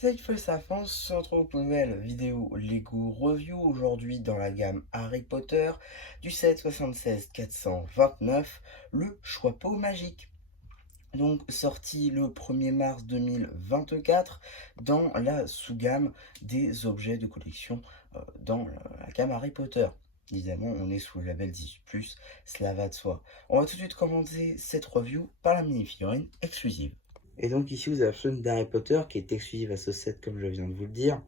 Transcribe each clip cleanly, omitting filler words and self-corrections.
Salut Falsaf, on se retrouve pour une nouvelle vidéo Lego Review aujourd'hui dans la gamme Harry Potter du set 76429, le Choixpeau magique. Donc sorti le 1er mars 2024 dans la sous-gamme des objets de collection dans la gamme Harry Potter. Évidemment, on est sous le label 18+, cela va de soi. On va tout de suite commencer cette review par la mini-figurine exclusive. Et donc ici vous avez la figurine d'Harry Potter qui est exclusive à ce set comme je viens de vous le dire.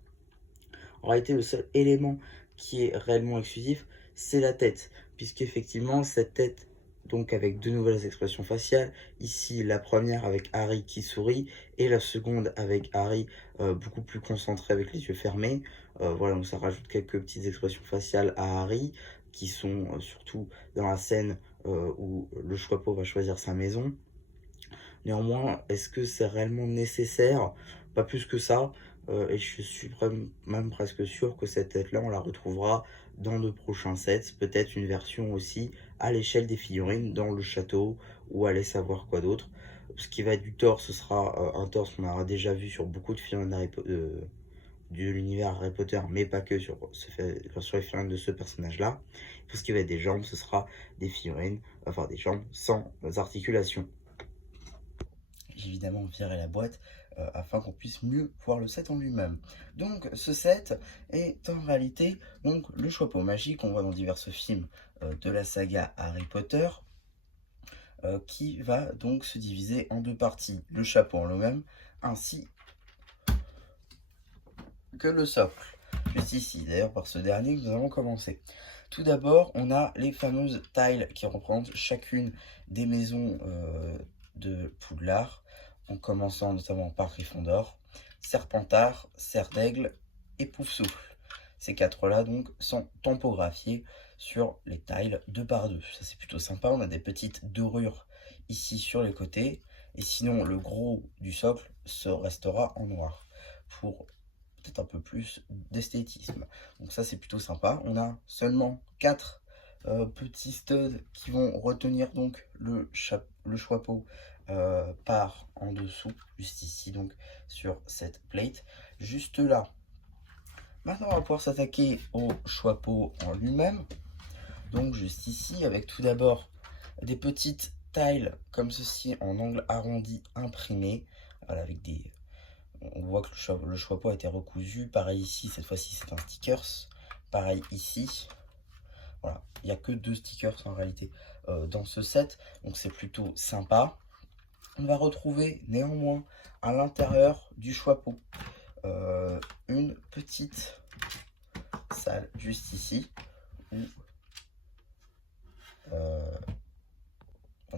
En réalité le seul élément qui est réellement exclusif c'est la tête, puisqu'effectivement cette tête donc avec deux nouvelles expressions faciales, ici la première avec Harry qui sourit et la seconde avec Harry beaucoup plus concentré avec les yeux fermés. Voilà, donc ça rajoute quelques petites expressions faciales à Harry qui sont surtout dans la scène où le Choixpeau va choisir sa maison. Néanmoins, est-ce que c'est réellement nécessaire? Pas plus que ça. Et je suis même presque sûr que cette tête-là, on la retrouvera dans de prochains sets. Peut-être une version aussi à l'échelle des figurines dans le château ou allez savoir quoi d'autre. Ce qui va être du torse, ce sera un torse qu'on aura déjà vu sur beaucoup de figurines de l'univers Harry Potter, mais pas que sur les figurines de ce personnage-là. Pour ce qui va être des jambes, ce sera des figurines, enfin des jambes sans articulation. J'ai évidemment viré la boîte afin qu'on puisse mieux voir le set en lui-même. Donc ce set est en réalité donc le Choixpeau magique qu'on voit dans divers films de la saga Harry Potter, qui va donc se diviser en deux parties, le chapeau en lui-même ainsi que le socle. Juste ici, d'ailleurs par ce dernier que nous allons commencer. Tout d'abord, on a les fameuses tiles qui représentent chacune des maisons de Poudlard, en commençant notamment par Gryffondor, Serpentard, Serre d'Aigle et Poufsouffle. Ces quatre-là donc sont tampographiés sur les tiles 2 par 2. Ça c'est plutôt sympa, on a des petites dorures ici sur les côtés, et sinon le gros du socle restera en noir, pour peut-être un peu plus d'esthétisme. Donc ça c'est plutôt sympa. On a seulement 4 petits studs qui vont retenir donc le Choixpeau par en dessous, juste ici donc sur cette plate, juste là. Maintenant on va pouvoir s'attaquer au Choixpeau en lui-même. Donc juste ici avec tout d'abord des petites tiles comme ceci en angle arrondi imprimé, voilà, avec des... On voit que le Choixpeau a été recousu. Pareil ici, cette fois-ci c'est un stickers. Pareil ici. Voilà, il n'y a que 2 stickers en réalité dans ce set. Donc c'est plutôt sympa. On va retrouver néanmoins à l'intérieur du Choixpeau une petite salle juste ici. Où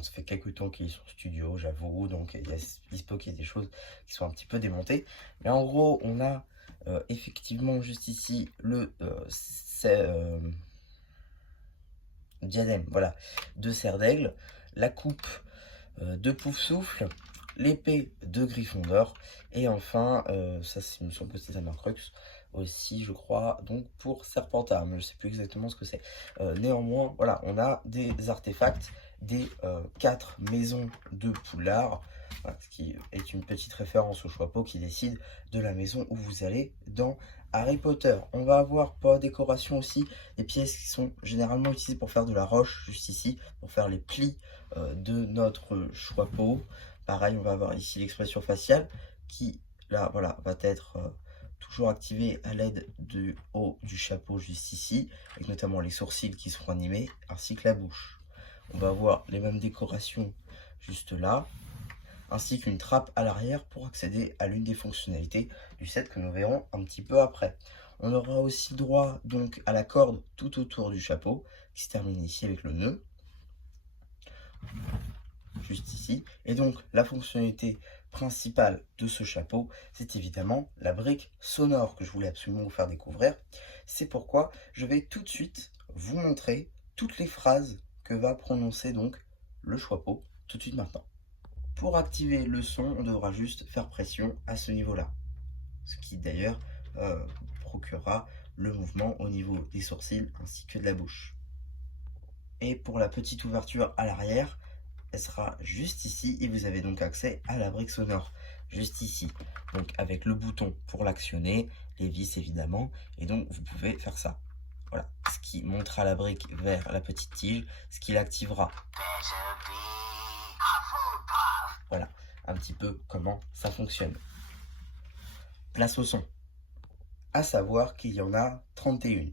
ça fait quelques temps qu'il est sur studio, j'avoue, donc il se peut qu'il y ait des choses qui sont un petit peu démontées. Mais en gros, on a effectivement juste ici le diadème, voilà, de Serre d'Aigle, la coupe de Poufsouffle, l'épée de Gryffondor, et enfin, ça il me semble que c'est Crux aussi, je crois, donc pour Serpentard, mais je sais plus exactement ce que c'est. Néanmoins, voilà, on a des artefacts des 4 maisons de Poudlard, voilà, ce qui est une petite référence au Choixpeau qui décide de la maison où vous allez dans Harry Potter. On va avoir pour la décoration aussi des pièces qui sont généralement utilisées pour faire de la roche, juste ici, pour faire les plis de notre Choixpeau. Pareil, on va avoir ici l'expression faciale qui, là, voilà, va être toujours activée à l'aide du haut du chapeau juste ici, avec notamment les sourcils qui seront animés, ainsi que la bouche. On va avoir les mêmes décorations juste là, ainsi qu'une trappe à l'arrière pour accéder à l'une des fonctionnalités du set que nous verrons un petit peu après. On aura aussi droit donc à la corde tout autour du chapeau, qui se termine ici avec le nœud, juste ici. Et donc la fonctionnalité principale de ce chapeau, c'est évidemment la brique sonore que je voulais absolument vous faire découvrir. C'est pourquoi je vais tout de suite vous montrer toutes les phrases que va prononcer donc le Choixpeau, tout de suite maintenant. Pour activer le son, on devra juste faire pression à ce niveau-là, ce qui d'ailleurs procurera le mouvement au niveau des sourcils ainsi que de la bouche. Et pour la petite ouverture à l'arrière, elle sera juste ici et vous avez donc accès à la brique sonore juste ici. Donc avec le bouton pour l'actionner, les vis évidemment, et donc vous pouvez faire ça. Voilà, ce qui montera la brique vers la petite tige, ce qui l'activera. Voilà, un petit peu comment ça fonctionne. Place au son. À savoir qu'il y en a 31.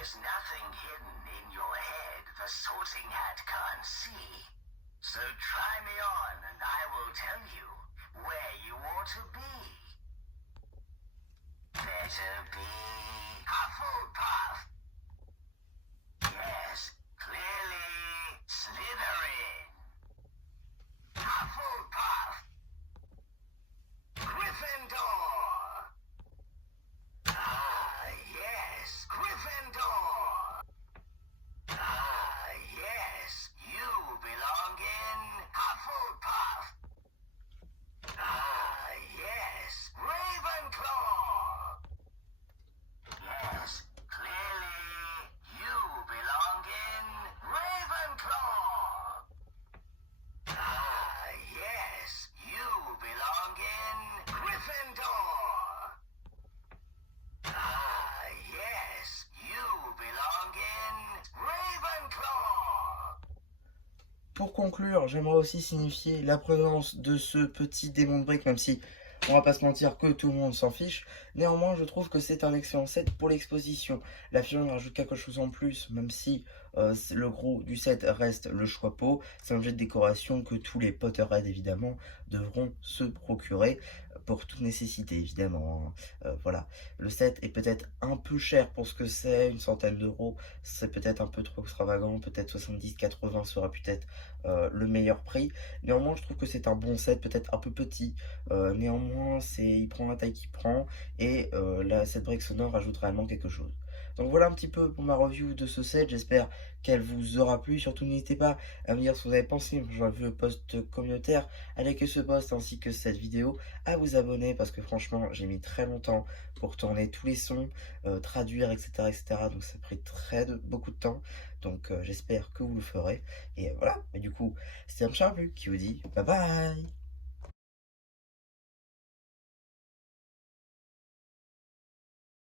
There's nothing hidden in your head the sorting hat can't see. So try me on and I will tell you where you ought to be. Better be Hufflepuff. Yes, clearly Slytherin. Hufflepuff. Gryffindor. Ah, yes, Gryffindor. Ah, yes, you belong in Hufflepuff. Ah, yes, Ravenclaw. Yes, clearly you belong in Ravenclaw. Ah, yes, you belong in Gryffindor. Ah, yes, you belong in Ravenclaw. Pour conclure, j'aimerais aussi signifier la présence de ce petit démon de brique, même si on va pas se mentir que tout le monde s'en fiche. Néanmoins, je trouve que c'est un excellent set pour l'exposition. La Fiole rajoute quelque chose en plus, même si le gros du set reste le choix pot. C'est un objet de décoration que tous les Potterheads, évidemment, devront se procurer pour toute nécessité, évidemment. Voilà. Le set est peut-être un peu cher pour ce que c'est, une centaine d'euros. C'est peut-être un peu trop extravagant, peut-être 70-80 sera peut-être le meilleur prix. Néanmoins, je trouve que c'est un bon set, peut-être un peu petit. Néanmoins, il prend la taille qu'il prend et cette brique sonore ajoute réellement quelque chose. Donc voilà un petit peu pour ma review de ce set, j'espère qu'elle vous aura plu. Surtout n'hésitez pas à me dire ce que vous avez pensé. J'aurais vu le post communautaire, à liker ce post ainsi que cette vidéo, à vous abonner parce que franchement j'ai mis très longtemps pour tourner tous les sons, traduire etc., etc. Donc ça a pris beaucoup de temps. Donc j'espère que vous le ferez. Et voilà, et du coup c'était un Charbu qui vous dit bye bye.